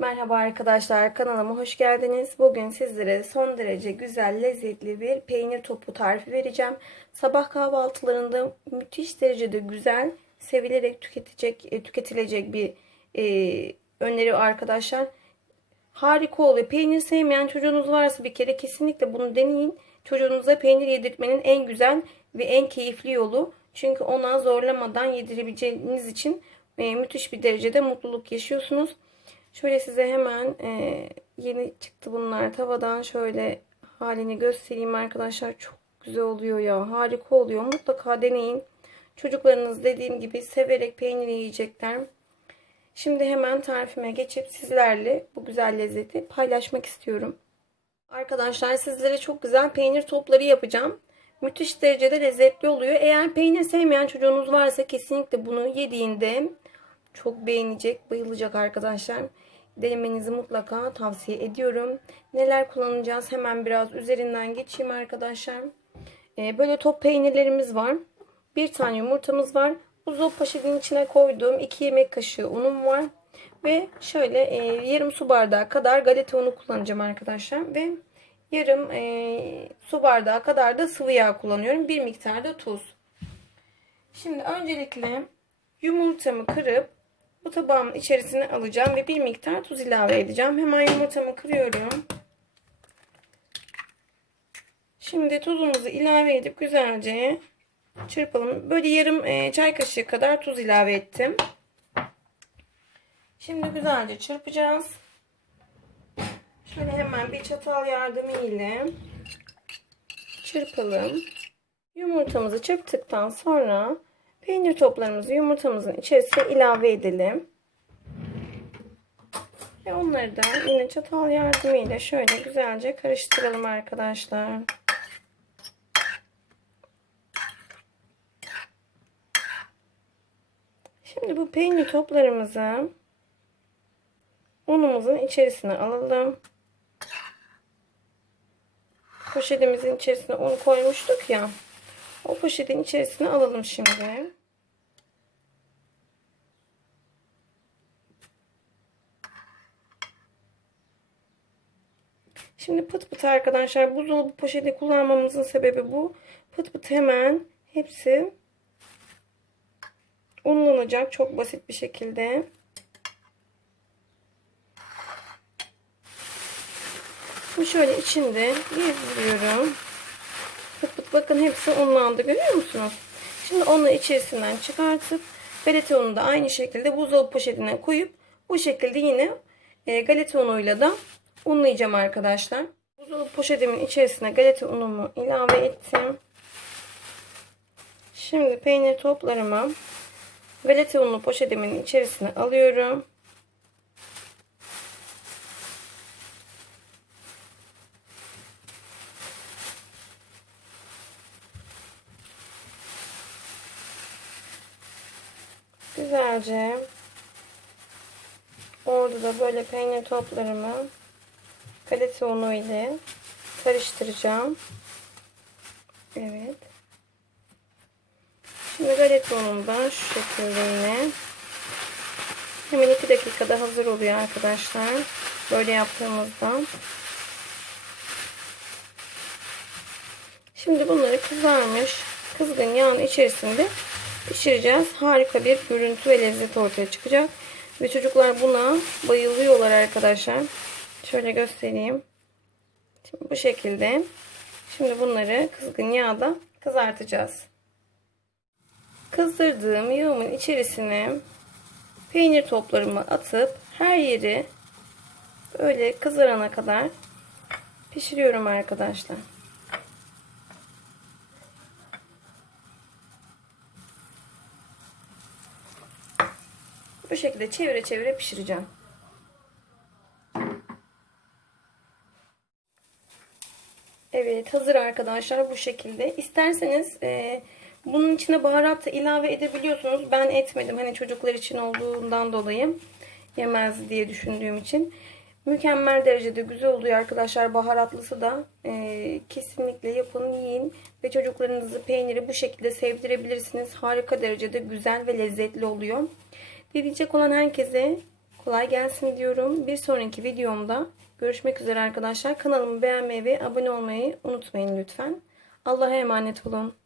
Merhaba arkadaşlar kanalıma hoş geldiniz. Bugün sizlere son derece güzel lezzetli bir peynir topu tarifi vereceğim. Sabah kahvaltılarında müthiş derecede güzel sevilerek tüketecek, e, tüketilecek bir e, öneri arkadaşlar. Harika oluyor. Peynir sevmeyen çocuğunuz varsa bir kere kesinlikle bunu deneyin. Çocuğunuza peynir yedirtmenin en güzel ve en keyifli yolu. Çünkü ona zorlamadan yedirebileceğiniz için e, müthiş bir derecede mutluluk yaşıyorsunuz. Şöyle size hemen e, yeni çıktı bunlar tavadan şöyle halini göstereyim arkadaşlar. Çok güzel oluyor ya. Harika oluyor. Mutlaka deneyin. Çocuklarınız dediğim gibi severek peynir yiyecekler. Şimdi hemen tarifime geçip sizlerle bu güzel lezzeti paylaşmak istiyorum. Arkadaşlar sizlere çok güzel peynir topları yapacağım. Müthiş derecede lezzetli oluyor. Eğer peynir sevmeyen çocuğunuz varsa kesinlikle bunu yediğinde çok beğenecek, bayılacak arkadaşlar. Denemenizi mutlaka tavsiye ediyorum. Neler kullanacağız hemen biraz üzerinden geçeyim arkadaşlar. Ee, böyle top peynirlerimiz var. Bir tane yumurtamız var. Buzdolabı poşetinin içine koyduğum 2 yemek kaşığı unum var. Ve şöyle e, yarım su bardağı kadar galeta unu kullanacağım arkadaşlar. Ve yarım e, su bardağı kadar da sıvı yağ kullanıyorum. Bir miktar da tuz. Şimdi öncelikle yumurtamı kırıp bu tabağımın içerisine alacağım ve bir miktar tuz ilave edeceğim. Hemen yumurtamı kırıyorum. Şimdi tuzumuzu ilave edip güzelce çırpalım. Böyle yarım e, çay kaşığı kadar tuz ilave ettim. Şimdi güzelce çırpacağız. Şöyle hemen bir çatal yardımı ile çırpalım. Yumurtamızı çırptıktan sonra peynir toplarımızı yumurtamızın içerisine ilave edelim. Ve onları da yine çatal yardımıyla şöyle güzelce karıştıralım arkadaşlar. Şimdi bu peynir toplarımızı unumuzun içerisine alalım. Poşetimizin içerisine un koymuştuk ya. O poşetin içerisine alalım şimdi. Şimdi pıt pıt arkadaşlar buzdolabı poşeti kullanmamızın sebebi bu. Pıt pıt hemen hepsi unlanacak çok basit bir şekilde. Şimdi şöyle içinde gezdiriyorum. Pıt pıt bakın hepsi unlandı görüyor musunuz? Şimdi onu içerisinden çıkartıp galeta ununu da aynı şekilde buzdolabı poşetine koyup bu şekilde yine e, galeta unuyla da unlayacağım arkadaşlar. Buzdolabı poşetimin içerisine galeta unumu ilave ettim. Şimdi peynir toplarımı galeta unlu poşetimin içerisine alıyorum. Güzelce orada da böyle peynir toplarımı galeta unu ile karıştıracağım. Evet. Şimdi galeta unum da şu şekilde yine. Hemen 2 dakikada hazır oluyor arkadaşlar. Böyle yaptığımızda. Şimdi bunları kızarmış kızgın yağın içerisinde pişireceğiz. Harika bir görüntü ve lezzet ortaya çıkacak. Ve çocuklar buna bayılıyorlar arkadaşlar. Şöyle göstereyim. Şimdi bu şekilde. Şimdi bunları kızgın yağda kızartacağız. Kızdırdığım yağımın içerisine peynir toplarımı atıp her yeri böyle kızarana kadar pişiriyorum arkadaşlar. Bu şekilde çevire çevire pişireceğim. Evet hazır arkadaşlar bu şekilde. İsterseniz e, bunun içine baharat ilave edebiliyorsunuz. Ben etmedim hani çocuklar için olduğundan dolayı yemez diye düşündüğüm için. Mükemmel derecede güzel oluyor arkadaşlar. Baharatlısı da e, kesinlikle yapın yiyin. Ve çocuklarınızı peyniri bu şekilde sevdirebilirsiniz. Harika derecede güzel ve lezzetli oluyor. Deneyecek olan herkese kolay gelsin diyorum. Bir sonraki videomda görüşmek üzere arkadaşlar. Kanalımı beğenmeyi ve abone olmayı unutmayın lütfen. Allah'a emanet olun.